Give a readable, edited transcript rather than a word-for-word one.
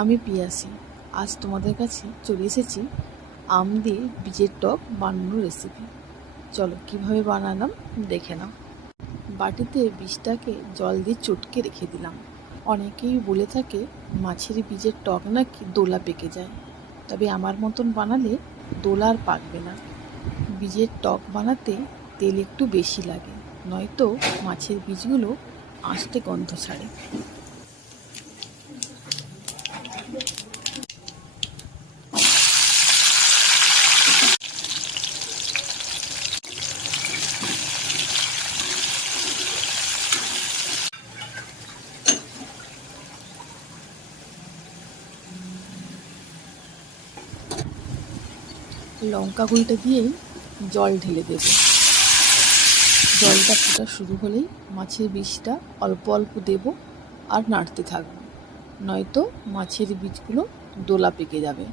আমি পিয়াসী। আজ তোমাদের কাছে চলে এসেছি আম দিয়ে বীজের টক বানানোর রেসিপি। চলো কিভাবে বানালাম দেখে নাও। বাটিতে বীজটাকে জল দিয়ে চটকে রেখে দিলাম। অনেকেই বলে থাকে মাছের বীজের টক নাকি দোলা পেকে যায়, তবে আমার মতন বানালে দোলা আর পাকবে না। বীজের টক বানাতে তেল একটু বেশি লাগে, নয়তো মাছের বীজগুলো আঁশটে গন্ধ ছাড়ে। লঙ্কা গুঁড়িটা দিয়েই জল ঢেলে দেব। জলটা ফোটা শুরু হলেই মাছের বীজটা অল্প অল্প দেব আর নাড়তে থাকবো, নয়তো মাছের বীজগুলো দোলা পেকে যাবে।